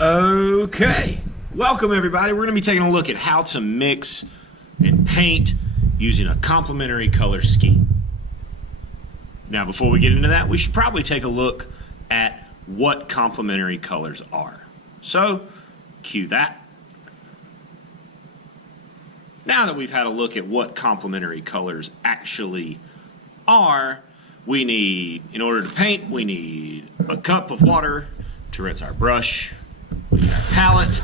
Okay, welcome everybody. We're going to be taking a look at how to mix and paint using a complementary color scheme. Now, before we get into that, we should probably take a look at what complementary colors are. So, cue that. Now that we've had a look at what complementary colors actually are, we need, in order to paint, we need a cup of water to rinse our brush. We need our palette,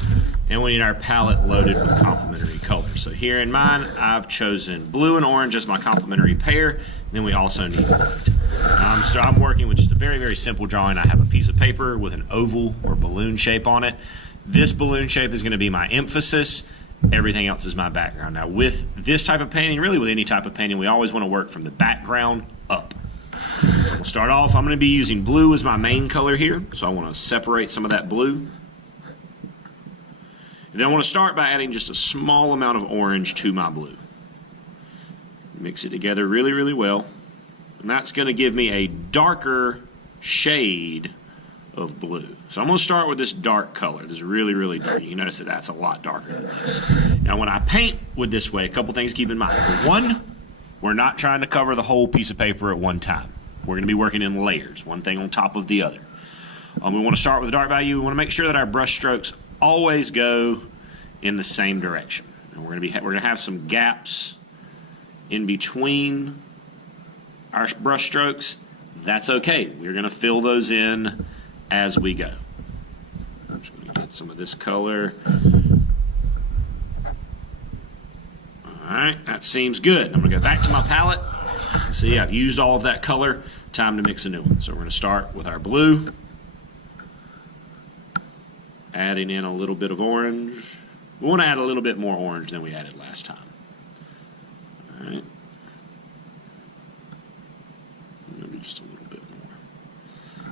and we need our palette loaded with complementary colors. So here in mine, I've chosen blue and orange as my complementary pair, and then we also need white. I'm working with just a very, very simple drawing. I have a piece of paper with an oval or balloon shape on it. This balloon shape is going to be my emphasis. Everything else is my background. Now with this type of painting, really with any type of painting, we always want to work from the background up. So we'll start off, I'm going to be using blue as my main color here, so I want to separate some of that blue. And then I want to start by adding just a small amount of orange to my blue. Mix it together really, really well. And that's going to give me a darker shade of blue. So I'm going to start with this dark color. This is really, really dark. You can notice that that's a lot darker than this. Now when I paint with this way, a couple things to keep in mind. Number one, we're not trying to cover the whole piece of paper at one time. We're going to be working in layers, one thing on top of the other. We want to start with the dark value. We want to make sure that our brush strokes always go in the same direction. And we're going to have some gaps in between our brush strokes. That's okay. We're going to fill those in as we go. I'm just going to get some of this color. All right, that seems good. I'm going to go back to my palette. See, I've used all of that color. Time to mix a new one. So we're going to start with our blue. Adding in a little bit of orange. We want to add a little bit more orange than we added last time. All right. Maybe just a little bit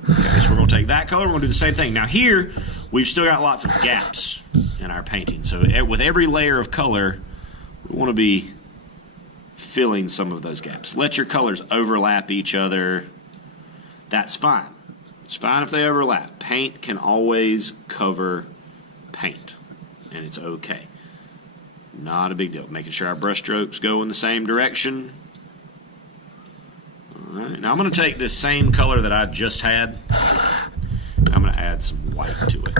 more. Okay, so we're going to take that color. We're going to do the same thing. Now here, we've still got lots of gaps in our painting. So with every layer of color, we want to be filling some of those gaps. Let your colors overlap each other. That's fine. It's fine if they overlap. Paint can always cover paint, and it's okay. Not a big deal. Making sure our brush strokes go in the same direction. All right. Now I'm going to take this same color that I just had. I'm going to add some white to it.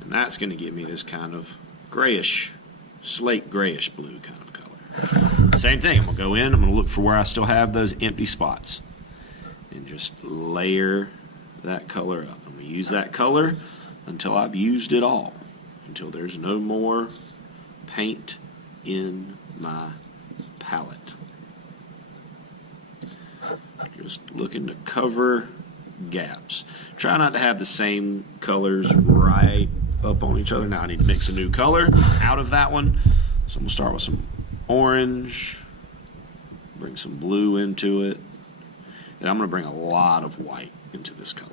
And that's going to give me this kind of grayish, slate grayish blue kind of color. Same thing, I'm going to go in, I'm going to look for where I still have those empty spots and just layer that color up. I'm going to use that color until I've used it all, until there's no more paint in my palette. Just looking to cover gaps. Try not to have the same colors right up on each other. Now I need to mix a new color out of that one. So I'm going to start with some orange, bring some blue into it, and I'm going to bring a lot of white into this color.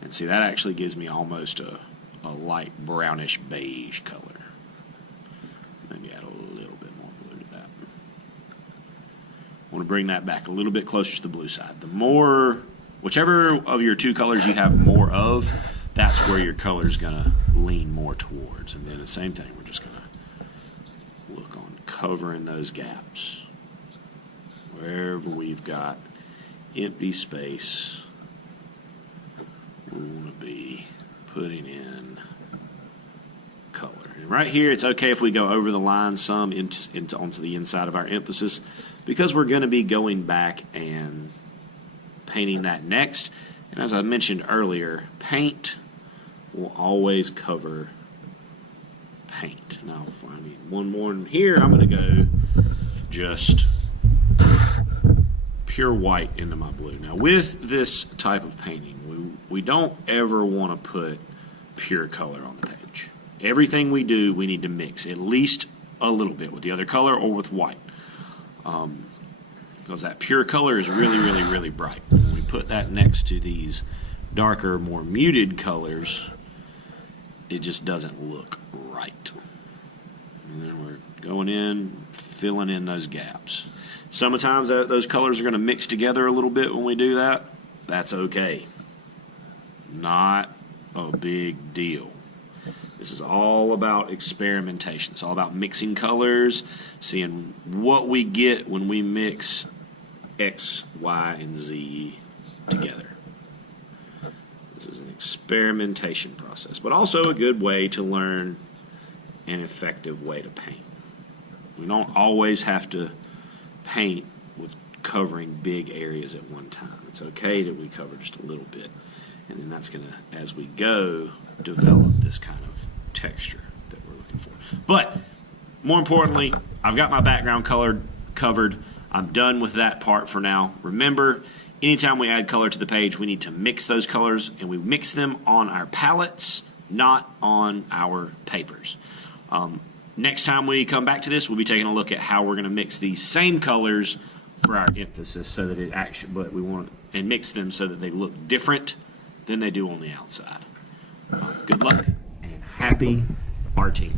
And see, that actually gives me almost a light brownish beige color. Maybe add a little bit more blue to that. I want to bring that back a little bit closer to the blue side. The more, whichever of your two colors you have more of, that's where your color is going to lean more towards. And then the same thing, we're just going to look on covering those gaps. Wherever we've got empty space, we want to be putting in color. And right here, it's okay if we go over the line some onto the inside of our emphasis, because we're going to be going back and painting that next. And as I mentioned earlier, paint will always cover paint. Now, if I need one more in here, I'm going to go just pure white into my blue. Now, with this type of painting, we don't ever want to put pure color on the page. Everything we do, we need to mix at least a little bit with the other color or with white. Because that pure color is really, really, really bright. When we put that next to these darker, more muted colors, it just doesn't look right. And then we're going in, filling in those gaps. Sometimes those colors are going to mix together a little bit when we do that. That's okay. Not a big deal. This is all about experimentation. It's all about mixing colors, seeing what we get when we mix X, Y, and Z together. This is an experimentation process, but also a good way to learn an effective way to paint. We don't always have to paint with covering big areas at one time. It's okay that we cover just a little bit, and then that's going to, as we go, develop this kind of texture that we're looking for. But more importantly, I've got my background color covered. I'm done with that part for now. Remember, anytime we add color to the page, we need to mix those colors, and we mix them on our palettes, not on our papers. Next time we come back to this, we'll be taking a look at how we're going to mix these same colors for our emphasis, so that it actually, but we want and mix them so that they look different than they do on the outside. Good luck and happy arting.